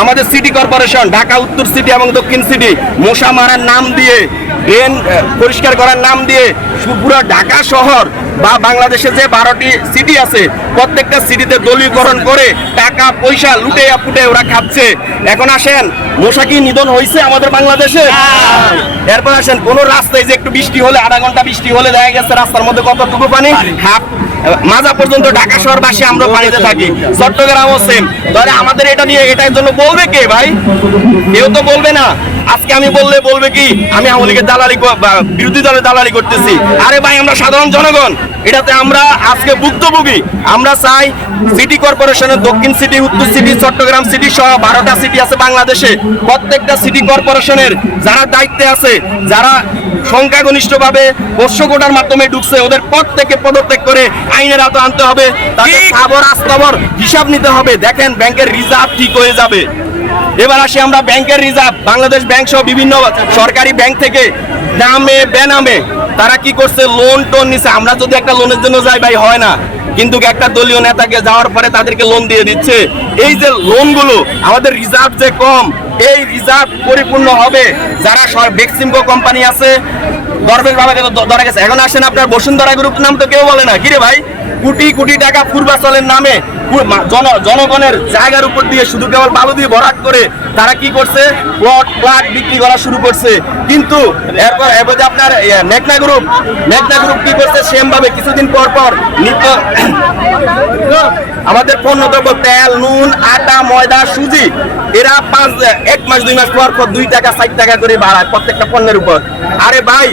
আমাদের city corporation, Dhaka, উত্তর city এবং দক্ষিণ সিটি, মশা মারার নাম দিয়ে, ড্রেন পরিষ্কার করার নাম দিয়ে পুরো ঢাকা শহর বা বাংলাদেশে যে বারোটি সিটি আছে, প্রত্যেকটা সিটিতে দলীয়করণ করে টাকা, পয়সা লুটে ফুটে ওরা খাচ্ছে। এখন আসেন, মশা কি নিধন হয়েছে আমাদের বাংলাদেশে? এরপর আসেন, কোন রাস্তায় যে একটু বৃষ্টি হলে, আধা ঘণ্টা বৃষ্টি হলে দেখা গেছে রাস্তার মধ্যে কতটুকু পানি? হাফ মাজা পর্যন্ত ঢাকা শহরবাসী আমরা পানিতে থাকি। চট্টগ্রামও সেম তাহলে আমাদের এটা নিয়ে এটার জন্য বলবে কে ভাই? কেউ তো বলবে না। আজকে আমি বললে বলবে কি? আমি আওয়ামী লীগের দালালি বিরোধী দলের দালালি করতেছি। আরে ভাই, আমরা সাধারণ জনগণ। এটাতে আমরা আজকে ভুক্তভোগী। আমরা চাই সিটি কর্পোরেশনের দক্ষিণ সিটি উত্তর সিটি চট্টগ্রাম সিটি সহ বারোটা সিটি আছে বাংলাদেশে। প্রত্যেকটা সিটি কর্পোরেশনের যারা দায়িত্বে আছে, যারা সংখ্যাগরিষ্ঠভাবে পোষ্য কোটার মাধ্যমে ঢুকছে, ওদের প্রত্যেকে পদত্যাগ করে আইনের আওতা আনতে হবে তাদের খাবার আস্তাবর হিসাব নিতে হবে। দেখেন ব্যাংকের রিজার্ভ ঠিক হয়ে যাবে। এবার আসি আমরা ব্যাংকের রিজার্ভ। বাংলাদেশ ব্যাংক সহ বিভিন্ন সরকারি ব্যাংক থেকে নামে বেনামে তারা কি করছে? লোন টোন নিছে। আমরা যদি একটা লোনের জন্য যাই ভাই হয় না। কিন্তু একটা দলীয় নেতাকে যাওয়ার পরে তাদেরকে লোন দিয়ে দিচ্ছে। এই যে লোনগুলো আমাদের রিজার্ভ যে কম এই রিজার্ভ পরিপূর্ণ হবে। যারা বেক্সিমকো কোম্পানি আছে দরবেশ বাবাকে ধরা গেছে। এখন আসেন আপনার বসুন্ধরা গ্রুপ নাম তো কেউ বলে না। কিরে ভাই? কোটি কোটি টাকা পূর্বাচলের নামে জন জনগণের জায়গার উপর দিয়ে শুধু কেবল বালু দিয়ে ভরাট করে তারা কি করছে? প্লট, প্লাট বিক্রি করা শুরু করছে। কিন্তু এরপর এবার আপনার মেঘনা গ্রুপ মেঘনা গ্রুপ কি করছে? সেম ভাবে কিছুদিন পর পর নিত্য আমাদের পণ্য দ্রব্য তেল, নুন, আটা, ময়দা, সুজি, এরা পাঁচ, এক মাস, দুই মাস পর পর দুই টাকা, ষাট টাকা করে বাড়ায় প্রত্যেকটা পণ্যের উপর। আরে ভাই!